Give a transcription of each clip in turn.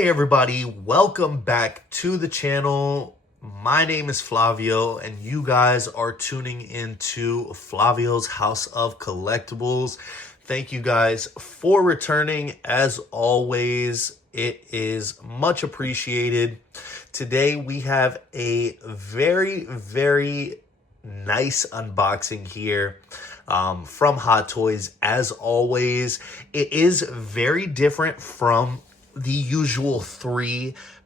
Hey everybody, welcome back to the channel. My name is Flavio and you guys are tuning into Flavio's House of Collectibles. Thank you guys for returning. As always, it is much appreciated. Today we have a very nice unboxing here from Hot Toys. As always, it is very different from the usual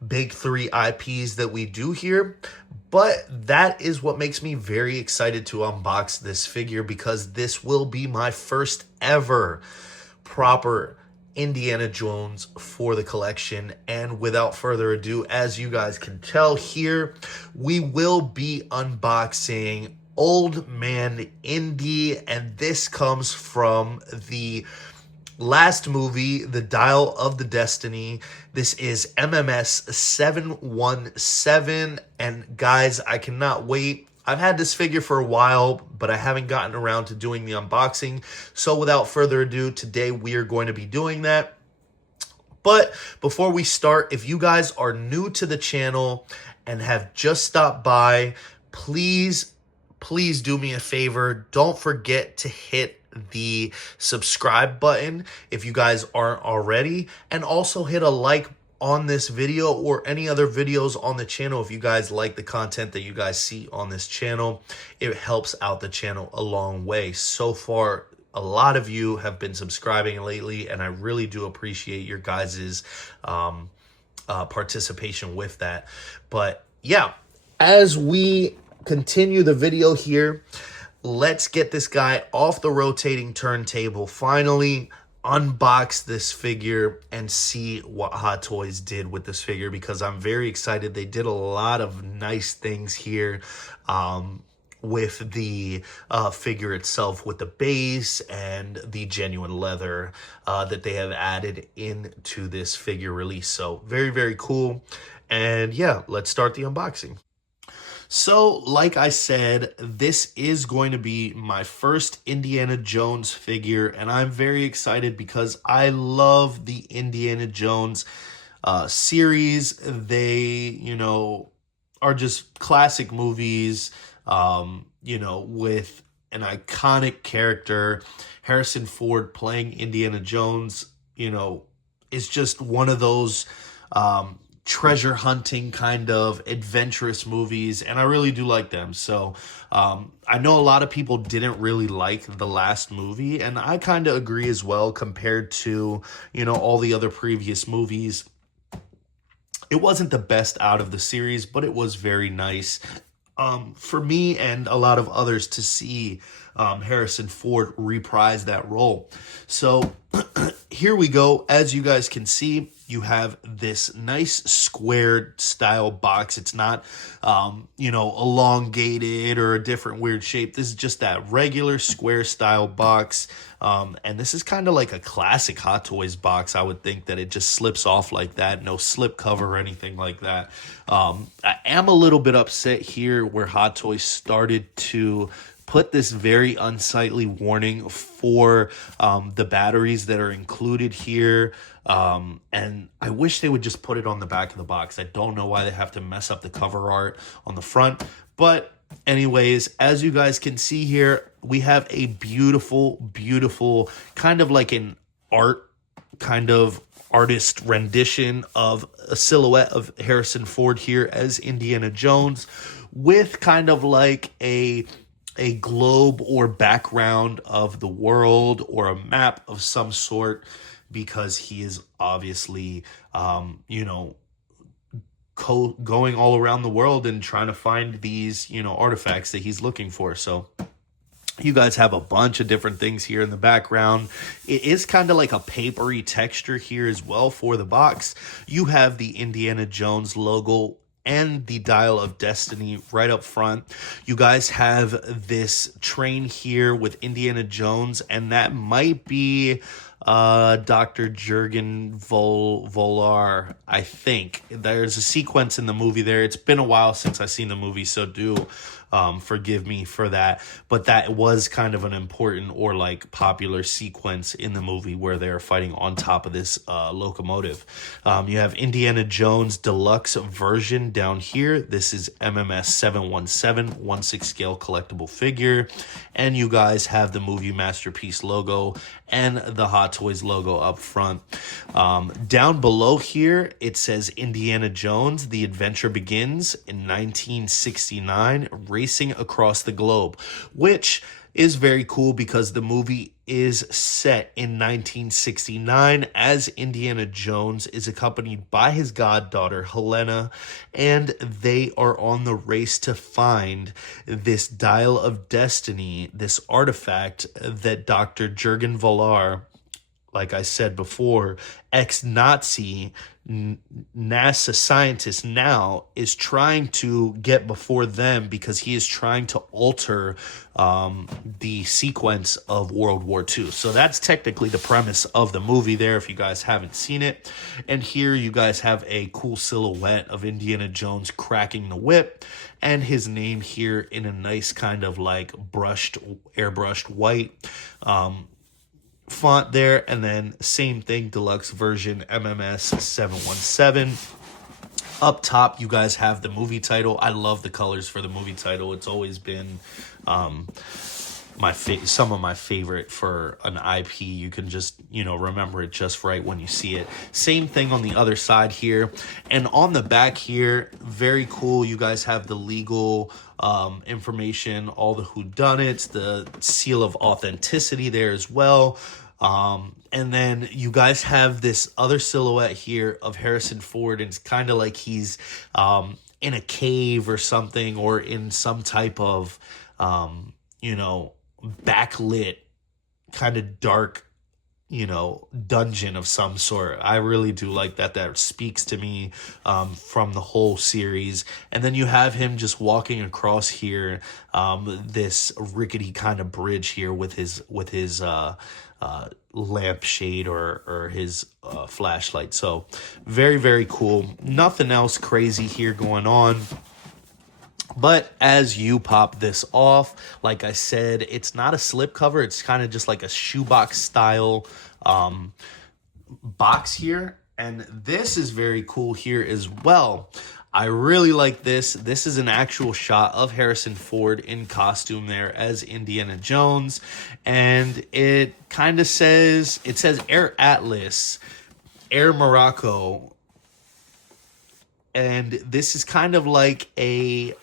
big three IPs that we do here, but that is what makes me very excited to unbox this figure, because this will be my first ever proper Indiana Jones for the collection. And without further ado, as you guys can tell here, we will be unboxing Old Man Indy, and this comes from the last movie, The Dial of the Destiny. This is MMS717, and guys, I cannot wait. I've had this figure for a while, but I haven't gotten around to doing the unboxing. So without further ado, today we are going to be doing that. But before we start, if you guys are new to the channel and have just stopped by, please do me a favor. Don't forget to hit the subscribe button if you guys aren't already, and also hit a like on this video or any other videos on the channel if you guys like the content that you guys see on this channel. It helps out the channel a long way. So far, a lot of you have been subscribing lately, and I really do appreciate your guys's participation with that. But yeah, as we continue the video here, let's get this guy off the rotating turntable, finally unbox this figure and see what Hot Toys did with this figure, because I'm very excited. They did a lot of nice things here with the figure itself, with the base and the genuine leather that they have added into this figure release. So very cool. And yeah, let's start the unboxing. So, like I said, this is going to be my first Indiana Jones figure, and I'm very excited because I love the Indiana Jones series. They, are just classic movies, with an iconic character. Harrison Ford playing Indiana Jones, is just one of those treasure hunting kind of adventurous movies, and I really do like them. So I know a lot of people didn't really like the last movie, and I kind of agree as well. Compared to all the other previous movies, it wasn't the best out of the series, but it was very nice for me and a lot of others to see Harrison Ford reprise that role. So here we go. As you guys can see, you have this nice squared style box. It's not, elongated or a different weird shape. This is just that regular square style box. And this is kind of like a classic Hot Toys box. I would think that it just slips off like that. No slip cover or anything like that. I am a little bit upset here where Hot Toys started to put this very unsightly warning for the batteries that are included here. And I wish they would just put it on the back of the box. I don't know why they have to mess up the cover art on the front. But anyways, as you guys can see here, we have a beautiful kind of like an art kind of artist rendition of a silhouette of Harrison Ford here as Indiana Jones, with kind of like a globe or background of the world or a map of some sort, because he is obviously, going all around the world and trying to find these, artifacts that he's looking for. So you guys have a bunch of different things here in the background. It is kind of like a papery texture here as well for the box. You have the Indiana Jones logo and the Dial of Destiny right up front. You guys have this train here with Indiana Jones, and that might be Dr. Jurgen Volar, I think. There's a sequence in the movie there. It's been a while since I've seen the movie, so do forgive me for that. But that was kind of an important or like popular sequence in the movie where they're fighting on top of this locomotive. You have Indiana Jones Deluxe version down here. This is MMS717, 1/6 scale collectible figure. And you guys have the movie masterpiece logo and the Hot Toys logo up front. Down below here, it says Indiana Jones, The Adventure Begins in 1969, racing across the globe, which is very cool because the movie is set in 1969 as Indiana Jones is accompanied by his goddaughter Helena, and they are on the race to find this Dial of Destiny, this artifact that Dr. Jurgen Volar, like I said before, ex-Nazi NASA scientist now, is trying to get before them because he is trying to alter the sequence of World War II. So that's technically the premise of the movie there if you guys haven't seen it. And here you guys have a cool silhouette of Indiana Jones cracking the whip and his name here in a nice kind of like airbrushed white font there, and then same thing, deluxe version MMS717. Up top you guys have the movie title. I love the colors for the movie title. It's always been some of my favorite for an IP. You can just, remember it just right when you see it. Same thing on the other side here, and on the back here, very cool. You guys have the legal information, all the whodunits, the seal of authenticity there as well. And then you guys have this other silhouette here of Harrison Ford, and it's kind of like he's in a cave or something, or in some type of backlit kind of dark dungeon of some sort. I really do like that. That speaks to me from the whole series. And then you have him just walking across here, this rickety kind of bridge here with his lampshade or his flashlight. So very, very cool. Nothing else crazy here going on. But as you pop this off, like I said, it's not a slipcover. It's kind of just like a shoebox style box here. And this is very cool here as well. I really like this. This is an actual shot of Harrison Ford in costume there as Indiana Jones. And it kind of says Air Atlas, Air Morocco. And this is kind of like a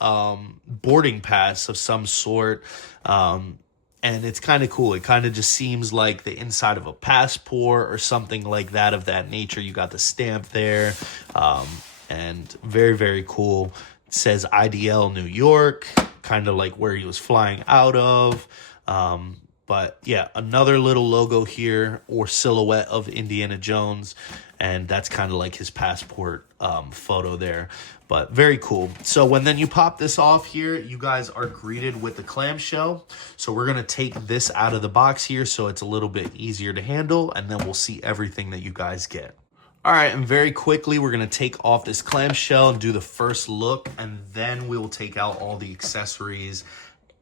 boarding pass of some sort. And it's kind of cool. It kind of just seems like the inside of a passport or something like that of that nature. You got the stamp there. And very, very cool. It says IDL New York, kind of like where he was flying out of. But yeah, another little logo here or silhouette of Indiana Jones. And that's kind of like his passport photo there. But very cool. So then you pop this off here, you guys are greeted with the clamshell. So we're going to take this out of the box here so it's a little bit easier to handle. And then we'll see everything that you guys get. All right, and very quickly, we're going to take off this clamshell and do the first look, and then we will take out all the accessories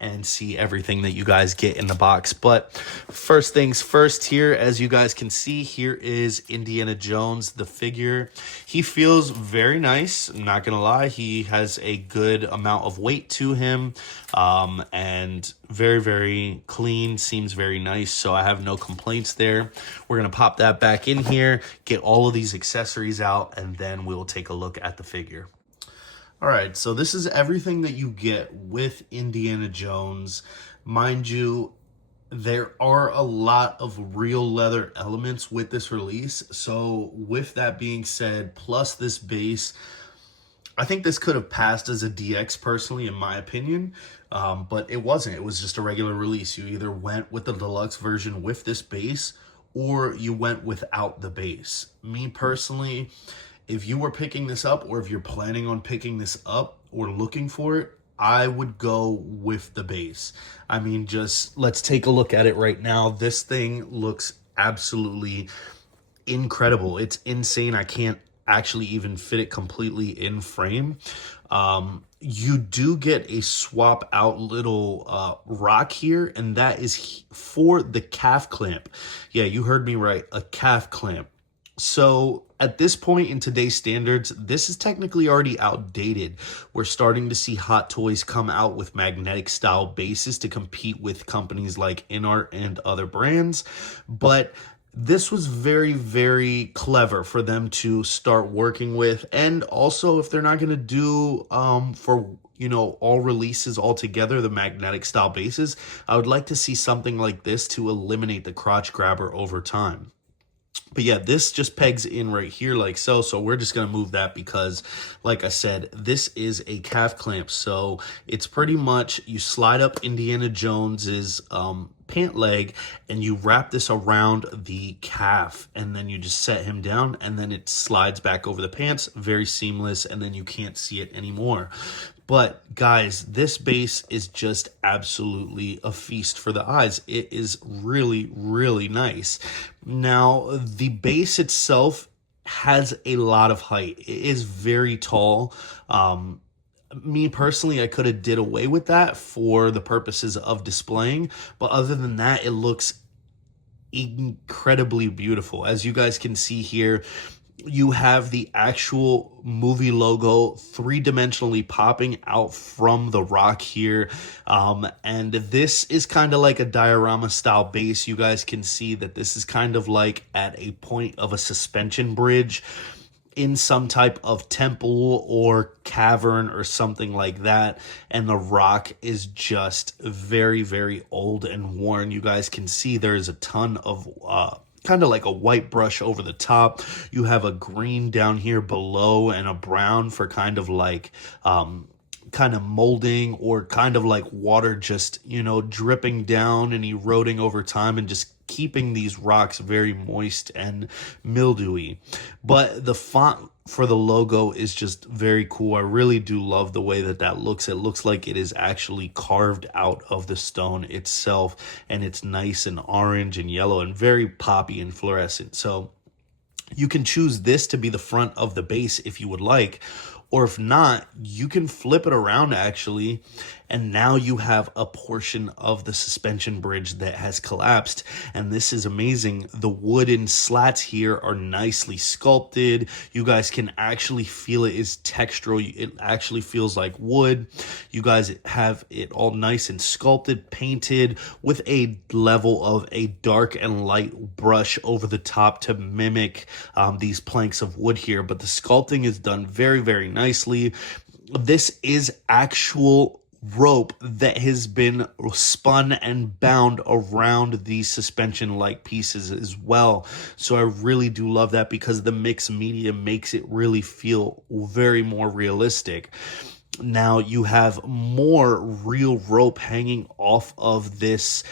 and see everything that you guys get in the box. But first things first here, as you guys can see, here is Indiana Jones, the figure. He feels very nice, I'm not gonna lie. He has a good amount of weight to him, and very, very clean, seems very nice, so I have no complaints there. We're gonna pop that back in here, get all of these accessories out, and then we'll take a look at the figure. All right, so this is everything that you get with Indiana Jones. Mind you, there are a lot of real leather elements with this release. So with that being said, plus this base, I think this could have passed as a DX personally, in my opinion, but it wasn't. It was just a regular release. You either went with the deluxe version with this base or you went without the base. Me personally, if you were picking this up or if you're planning on picking this up or looking for it, I would go with the base. I mean, just let's take a look at it right now. This thing looks absolutely incredible. It's insane. I can't actually even fit it completely in frame. You do get a swap out little rock here, and that is for the calf clamp. Yeah, you heard me right, a calf clamp. So at this point in today's standards, this is technically already outdated. We're starting to see Hot Toys come out with magnetic style bases to compete with companies like InArt and other brands. But this was very, very clever for them to start working with. And also, if they're not going to do for all releases altogether the magnetic style bases, I would like to see something like this to eliminate the crotch grabber over time. But yeah, this just pegs in right here like so. So we're just going to move that because, like I said, this is a calf clamp. So it's pretty much you slide up Indiana Jones's pant leg and you wrap this around the calf, and then you just set him down, and then it slides back over the pants. Very seamless, and then you can't see it anymore. But guys, this base is just absolutely a feast for the eyes. It is really, really nice. Now, the base itself has a lot of height. It is very tall. Me personally, I could have did away with that for the purposes of displaying. But other than that, it looks incredibly beautiful. As you guys can see here, you have the actual movie logo three-dimensionally popping out from the rock here. And this is kind of like a diorama style base. You guys can see that this is kind of like at a point of a suspension bridge in some type of temple or cavern or something like that, and the rock is just very, very old and worn. You guys can see there's a ton of kind of like a white brush over the top. You have a green down here below and a brown for kind of like kind of molding, or kind of like water just dripping down and eroding over time and just keeping these rocks very moist and mildewy. But the font for the logo is just very cool. I really do love the way that looks. It looks like it is actually carved out of the stone itself, and it's nice and orange and yellow and very poppy and fluorescent. So you can choose this to be the front of the base if you would like, or if not, you can flip it around actually, and now you have a portion of the suspension bridge that has collapsed, and this is amazing. The wooden slats here are nicely sculpted. You guys can actually feel it is textural. It actually feels like wood. You guys have it all nice and sculpted, painted with a level of a dark and light brush over the top to mimic these planks of wood here, but the sculpting is done very, very nicely. This is actual rope that has been spun and bound around these suspension-like pieces as well. So I really do love that because the mixed media makes it really feel very more realistic. Now you have more real rope hanging off of this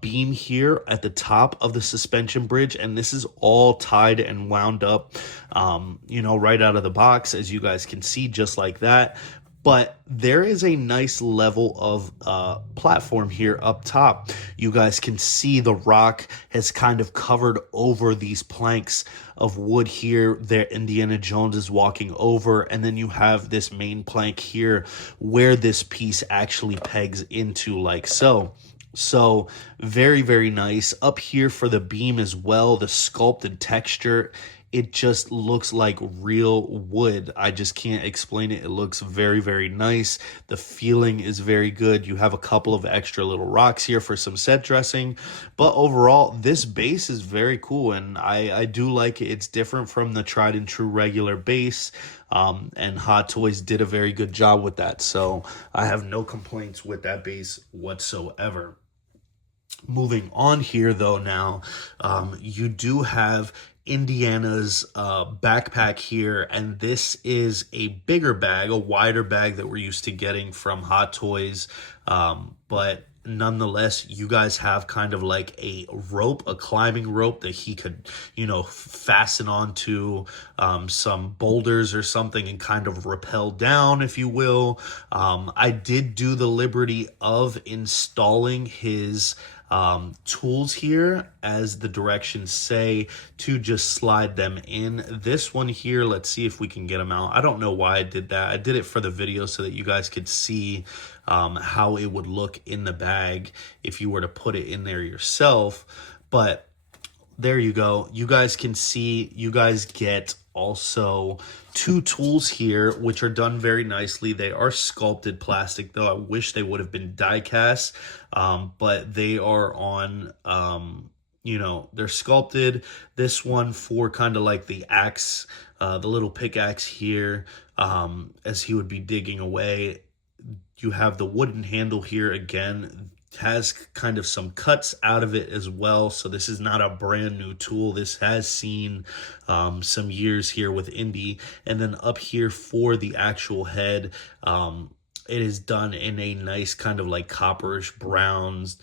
beam here at the top of the suspension bridge, and this is all tied and wound up right out of the box, as you guys can see, just like that. But there is a nice level of platform here up top. You guys can see the rock has kind of covered over these planks of wood here that Indiana Jones is walking over. And then you have this main plank here where this piece actually pegs into like so. So very, very nice. Up here for the beam as well, the sculpted texture, it just looks like real wood. I just can't explain it. It looks very, very nice. The feeling is very good. You have a couple of extra little rocks here for some set dressing. But overall, this base is very cool, and I do like it. It's different from the tried and true regular base. And Hot Toys did a very good job with that. So I have no complaints with that base whatsoever. Moving on here, though, now, you do have Indiana's backpack here, and this is a bigger bag, a wider bag that we're used to getting from Hot Toys, but nonetheless, you guys have kind of like a rope, a climbing rope that he could, fasten onto some boulders or something and kind of rappel down, if you will. I did do the liberty of installing his tools here, as the directions say, to just slide them in. This one here, let's see if we can get them out. I don't know why I did that. I did it for the video so that you guys could see how it would look in the bag if you were to put it in there yourself. But there you go. You guys can see, you guys get also two tools here, which are done very nicely. They are sculpted plastic, though. I wish they would have been die cast, but they are on, you know, they're sculpted. This one for kind of like the axe, the little pickaxe here, as he would be digging away. You have the wooden handle here again, has kind of some cuts out of it as well. So this is not a brand new tool. This has seen some years here with Indy. And then up here for the actual head, it is done in a nice kind of like copperish browns,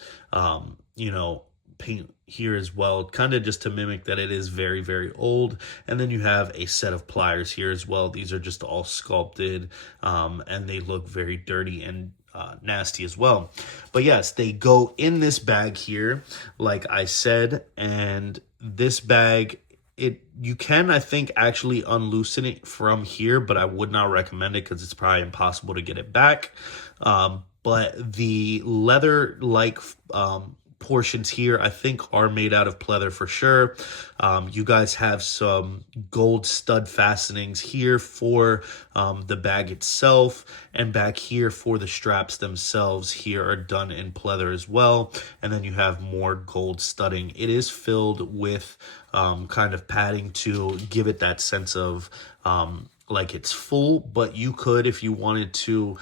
you know, paint here as well, kind of just to mimic that it is very, very old. And then you have a set of pliers here as well. These are just all sculpted, and they look very dirty and nasty as well. But yes, they go in this bag here, like I said, and this bag, you can, I think, actually unloosen it from here, but I would not recommend it because it's probably impossible to get it back. But the leather like portions here, I think, are made out of pleather for sure. You guys have some gold stud fastenings here for the bag itself, and back here for the straps themselves here are done in pleather as well. And then you have more gold studding. It is filled with kind of padding to give it that sense of like it's full, but you could, if you wanted to,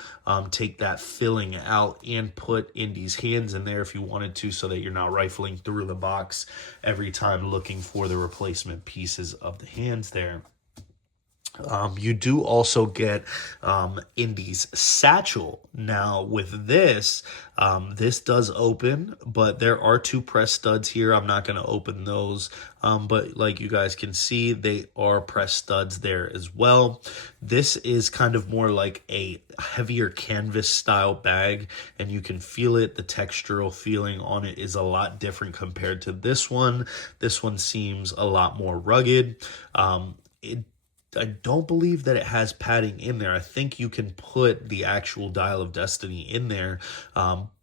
take that filling out and put Indy's hands in there if you wanted to, so that you're not rifling through the box every time looking for the replacement pieces of the hands there. You do also get Indy's satchel. Now with this, this does open, but there are two press studs here. I'm not going to open those, but like you guys can see, they are press studs there as well. This is kind of more like a heavier canvas style bag, and you can feel it. The textural feeling on it is a lot different compared to this one. This one seems a lot more rugged. I don't believe that it has padding in there. I think you can put the actual Dial of Destiny in there.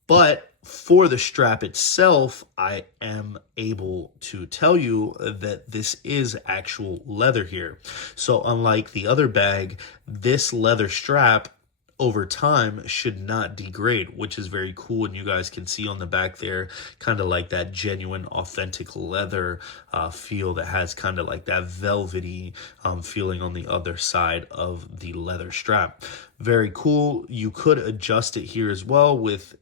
But for the strap itself, I am able to tell you that this is actual leather here. So unlike the other bag, this leather strap over time should not degrade, which is very cool. And you guys can see on the back there, kind of like that genuine, authentic leather feel that has kind of like that velvety feeling on the other side of the leather strap. Very cool. You could adjust it here as well with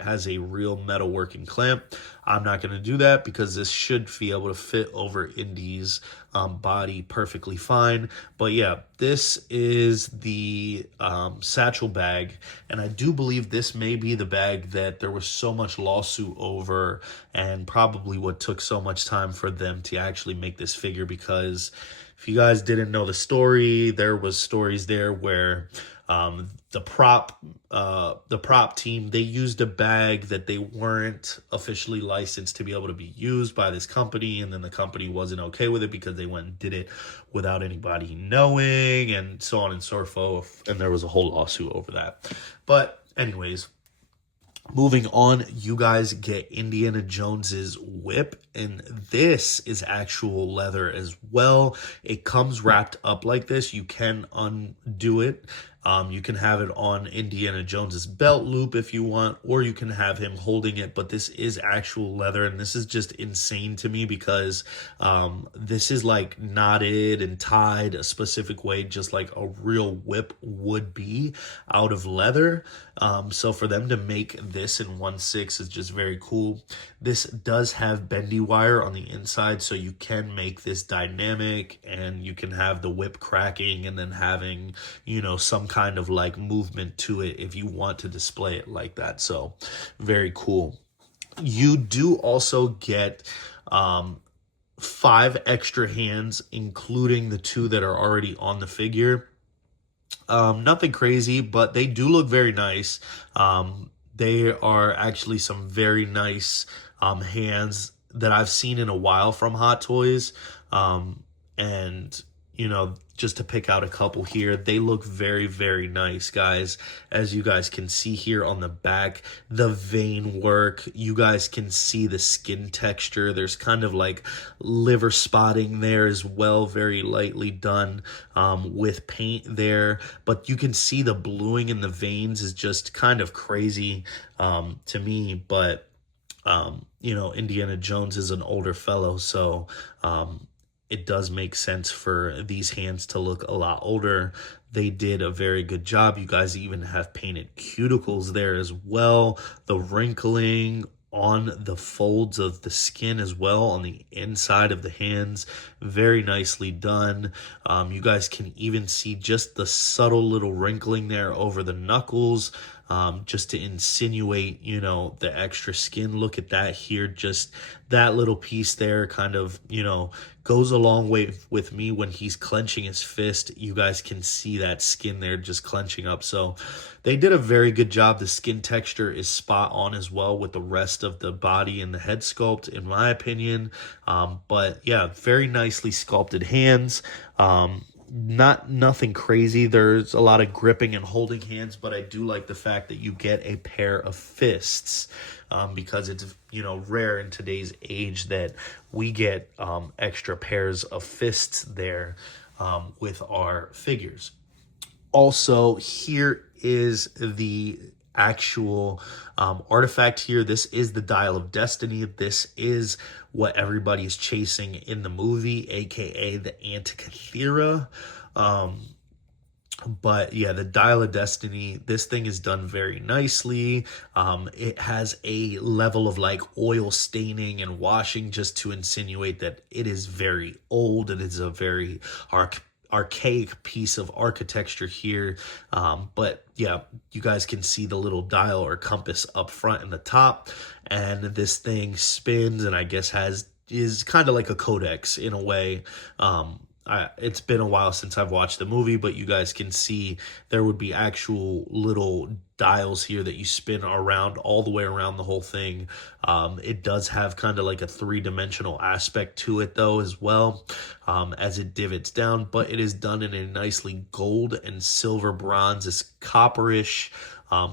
has a real metalworking clamp. I'm not going to do that because this should be able to fit over Indy's body perfectly fine. But yeah, this is the satchel bag, and I do believe this may be the bag that there was so much lawsuit over, and probably what took so much time for them to actually make this figure. Because if you guys didn't know the story, there was stories there where the prop team, they used a bag that they weren't officially licensed to be able to be used by this company, and then the company wasn't okay with it because they went and did it without anybody knowing, and so on and so forth, and there was a whole lawsuit over that. But anyways, moving on, you guys get Indiana Jones's whip, and this is actual leather as well. It comes wrapped up like this. You can undo it. You can have it on Indiana Jones's belt loop if you want, or you can have him holding it, but this is actual leather, and this is just insane to me because this is like knotted and tied a specific way, just like a real whip would be out of leather. So for them to make this in 1/6 is just very cool. This does have bendy wire on the inside, so you can make this dynamic, and you can have the whip cracking and then having, you know, some kind of like movement to it if you want to display it like that. So very cool. You do also get 5 extra hands, including the 2 that are already on the figure. Nothing crazy, but they do look very nice. They are actually some very nice hands that I've seen in a while from Hot Toys. And, you know, just to pick out a couple here, they look very, very nice, guys. As you guys can see here on the back, the vein work, you guys can see the skin texture. There's kind of like liver spotting there as well, very lightly done with paint there. But you can see the bluing in the veins is just kind of crazy to me. But you know, Indiana Jones is an older fellow, so it does make sense for these hands to look a lot older. They did a very good job. You guys even have painted cuticles there as well. The wrinkling on the folds of the skin as well on the inside of the hands, very nicely done. You guys can even see just the subtle little wrinkling there over the knuckles, just to insinuate, you know, the extra skin. Look at that here, just that little piece there kind of, you know, goes a long way with me when he's clenching his fist. You guys can see that skin there just clenching up. So they did a very good job. The skin texture is spot on as well with the rest of the body and the head sculpt, in my opinion. But yeah, very nicely sculpted hands. Nothing crazy. There's a lot of gripping and holding hands, but I do like the fact that you get a pair of fists, because it's, you know, rare in today's age that we get extra pairs of fists there with our figures. Also, here is the actual artifact here. This is the Dial of Destiny. This is what everybody is chasing in the movie, aka the Antikythera. But yeah, the Dial of Destiny, this thing is done very nicely. It has a level of like oil staining and washing just to insinuate that it is very old. It is a very archaic piece of architecture here. But yeah, you guys can see the little dial or compass up front in the top, and this thing spins and I guess is kind of like a codex in a way. It's been a while since I've watched the movie, but you guys can see there would be actual little dials here that you spin around all the way around the whole thing. It does have kind of like a three-dimensional aspect to it though as well, as it divots down, but it is done in a nicely gold and silver bronze, it's copperish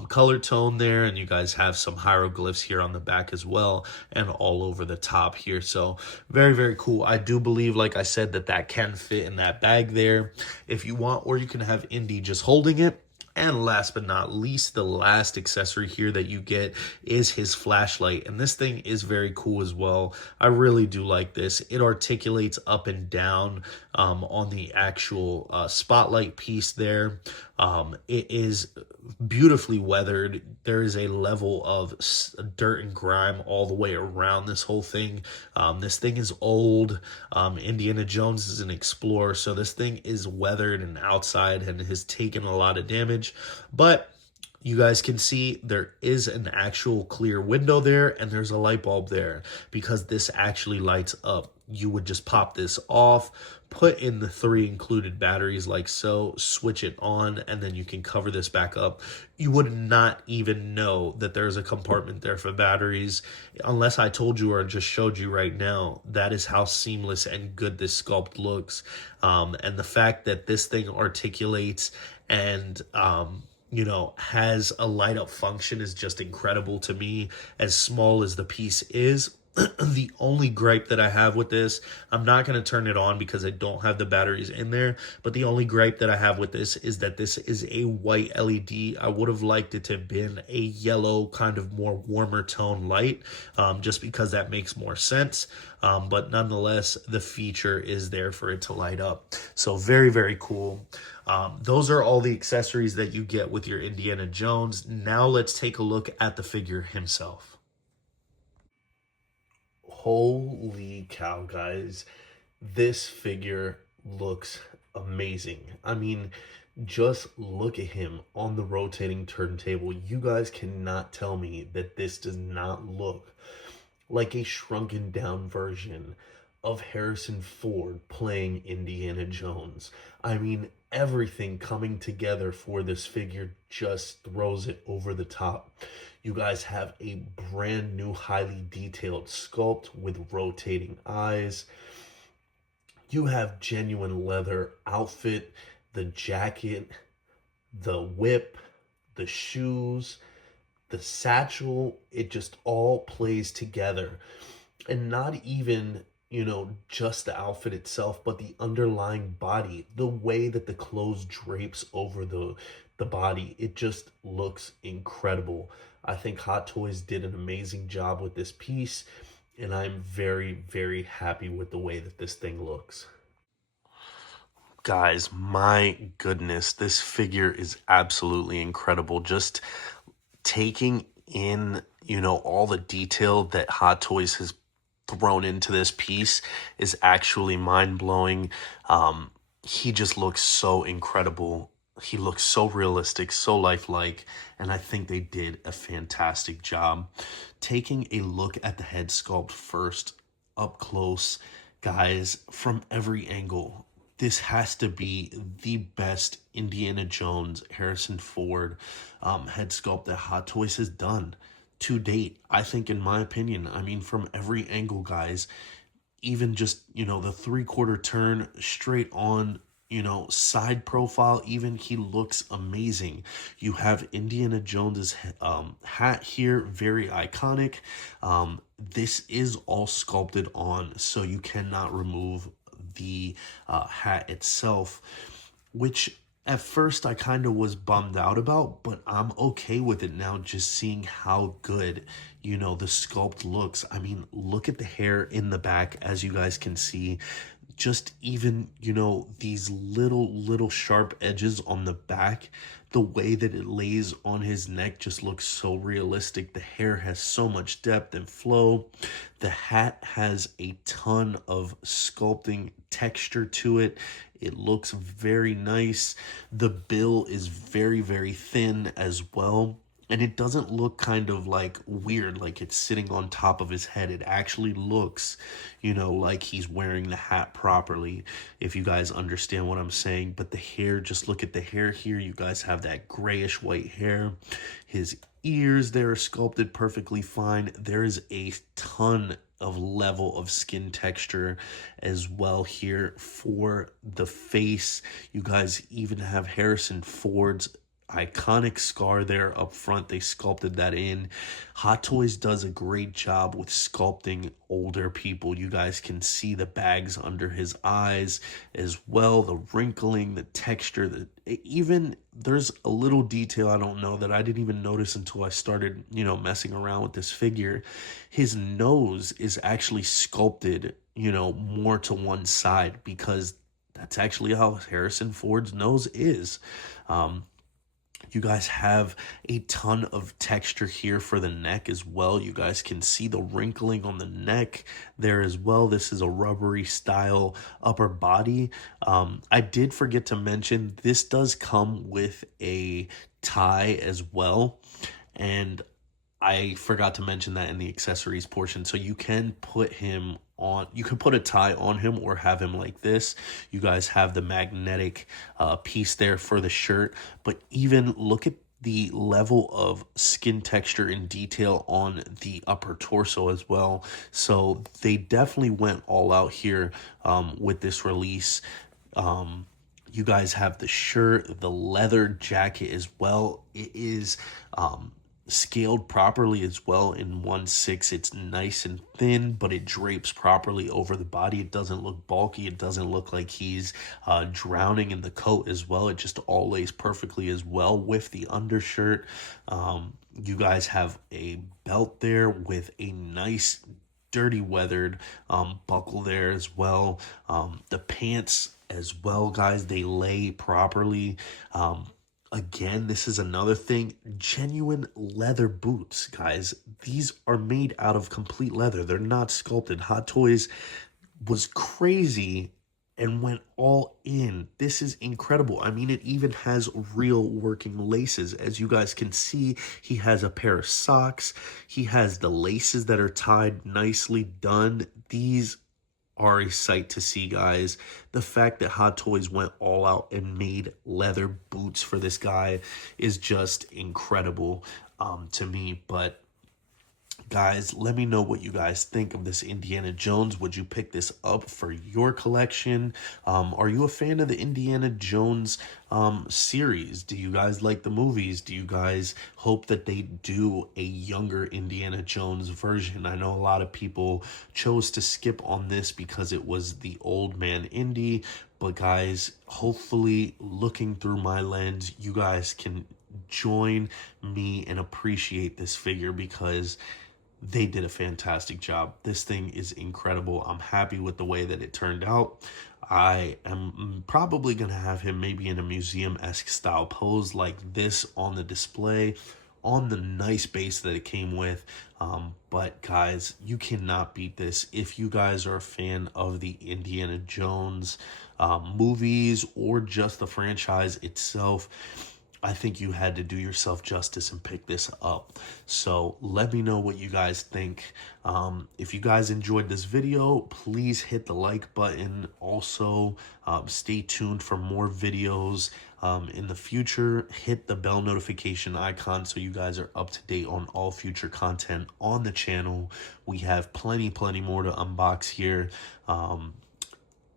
color tone there, and you guys have some hieroglyphs here on the back as well and all over the top here. So very, very cool. I do believe, like I said, that can fit in that bag there if you want, or you can have Indy just holding it. And last but not least, the last accessory here that you get is his flashlight. And this thing is very cool as well. I really do like this. It articulates up and down on the actual spotlight piece there. It is beautifully weathered. There is a level of dirt and grime all the way around this whole thing. This thing is old. Indiana Jones is an explorer, so this thing is weathered and outside and has taken a lot of damage. But you guys can see there is an actual clear window there, and there's a light bulb there because this actually lights up. You would just pop this off, put in the 3 included batteries like so, switch it on, and then you can cover this back up. You would not even know that there's a compartment there for batteries unless I told you or just showed you right now. That is how seamless and good this sculpt looks. And the fact that this thing articulates and you know, has a light up function is just incredible to me, as small as the piece is. The only gripe that I have with this, I'm not going to turn it on because I don't have the batteries in there, but the only gripe that I have with this is that this is a white LED. I would have liked it to have been a yellow, kind of more warmer tone light, just because that makes more sense. But nonetheless, the feature is there for it to light up. So very, very cool. Those are all the accessories that you get with your Indiana Jones. Now let's take a look at the figure himself. Holy cow, guys. This figure looks amazing. I mean, just look at him on the rotating turntable. You guys cannot tell me that this does not look like a shrunken down version of Harrison Ford playing Indiana Jones. I mean, everything coming together for this figure just throws it over the top. You guys have a brand new highly detailed sculpt with rotating eyes. You have genuine leather outfit, the jacket, the whip, the shoes, the satchel. It just all plays together. And not even, just the outfit itself, but the underlying body, the way that the clothes drapes over the body, it just looks incredible. I think Hot Toys did an amazing job with this piece, and I'm very, very happy with the way that this thing looks. Guys, my goodness, this figure is absolutely incredible. Just taking in, all the detail that Hot Toys has thrown into this piece is actually mind-blowing. He just looks so incredible. He looks so realistic, so lifelike, and I think they did a fantastic job. Taking a look at the head sculpt first, up close, guys, from every angle, this has to be the best Indiana Jones, Harrison Ford head sculpt that Hot Toys has done to date. I think, in my opinion, I mean, from every angle, guys, even just, the 3/4 turn straight on, side profile, even, he looks amazing. You have Indiana Jones's hat here, very iconic. This is all sculpted on, so you cannot remove the hat itself, which at first I kind of was bummed out about, but I'm okay with it now, just seeing how good, the sculpt looks. I mean, look at the hair in the back, as you guys can see. Just even, these little sharp edges on the back, the way that it lays on his neck just looks so realistic. The hair has so much depth and flow. The hat has a ton of sculpting texture to it. It looks very nice. The bill is very, very thin as well. And it doesn't look kind of like weird, like it's sitting on top of his head. It actually looks, like he's wearing the hat properly, if you guys understand what I'm saying. But the hair, just look at the hair here. You guys have that grayish white hair. His ears, they're sculpted perfectly fine. There is a ton of level of skin texture as well here for the face. You guys even have Harrison Ford's iconic scar there up front. They sculpted that in. Hot Toys does a great job with sculpting older people. You guys can see the bags under his eyes as well, the wrinkling, the texture, even there's a little detail I don't know that I didn't even notice until I started, messing around with this figure. His nose is actually sculpted, more to one side, because that's actually how Harrison Ford's nose is. You guys have a ton of texture here for the neck as well. You guys can see the wrinkling on the neck there as well. This is a rubbery style upper body. I did forget to mention, this does come with a tie as well. And I forgot to mention that in the accessories portion. So you can put him on, you can put a tie on him or have him like this. You guys have the magnetic piece there for the shirt, but even look at the level of skin texture and detail on the upper torso as well. So they definitely went all out here with this release. You guys have the shirt, the leather jacket as well. It is scaled properly as well in 1/6. It's nice and thin, but it drapes properly over the body. It doesn't look bulky. It doesn't look like he's drowning in the coat as well. It just all lays perfectly as well with the undershirt. You guys have a belt there with a nice dirty weathered buckle there as well. The pants as well, guys, they lay properly. Again, this is another thing, genuine leather boots, guys. These are made out of complete leather. They're not sculpted. Hot Toys was crazy and went all in. This is incredible. I mean, it even has real working laces. As you guys can see, he has a pair of socks. He has the laces that are tied nicely done. These are a sight to see, guys. The fact that Hot Toys went all out and made leather boots for this guy is just incredible to me. But guys, let me know what you guys think of this Indiana Jones. Would you pick this up for your collection? Are you a fan of the Indiana Jones series? Do you guys like the movies? Do you guys hope that they do a younger Indiana Jones version? I know a lot of people chose to skip on this because it was the old man Indy. But guys, hopefully looking through my lens, you guys can join me and appreciate this figure because they did a fantastic job. This thing is incredible. I'm happy with the way that it turned out. I am probably going to have him maybe in a museum-esque style pose like this on the display on the nice base that it came with. But guys, you cannot beat this. If you guys are a fan of the Indiana Jones movies or just the franchise itself, I think you had to do yourself justice and pick this up. So let me know what you guys think. If you guys enjoyed this video, please hit the like button. Also, stay tuned for more videos in the future. Hit the bell notification icon so you guys are up to date on all future content on the channel. We have plenty more to unbox here.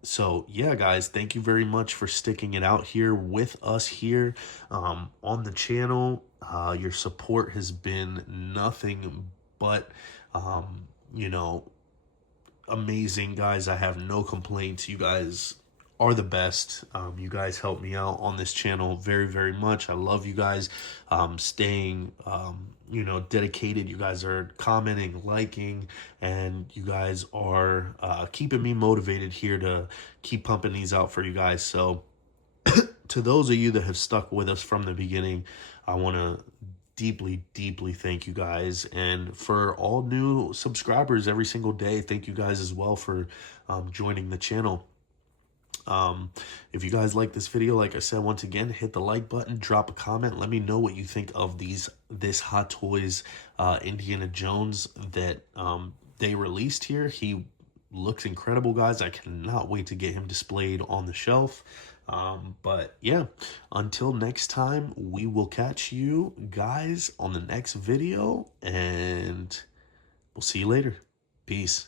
So yeah, guys, thank you very much for sticking it out here with us here on the channel. Your support has been nothing but, you know, amazing, guys. I have no complaints. You guys are the best. You guys help me out on this channel very much. I love you guys staying you know, dedicated. You guys are commenting, liking, and you guys are keeping me motivated here to keep pumping these out for you guys. So to those of you that have stuck with us from the beginning, I want to deeply thank you guys. And for all new subscribers every single day, thank you guys as well for joining the channel. If you guys like this video, like I said, once again, hit the like button, drop a comment, let me know what you think of this Hot Toys Indiana Jones that they released here. He looks incredible, guys. I cannot wait to get him displayed on the shelf. But yeah, until next time, we will catch you guys on the next video, and we'll see you later. Peace.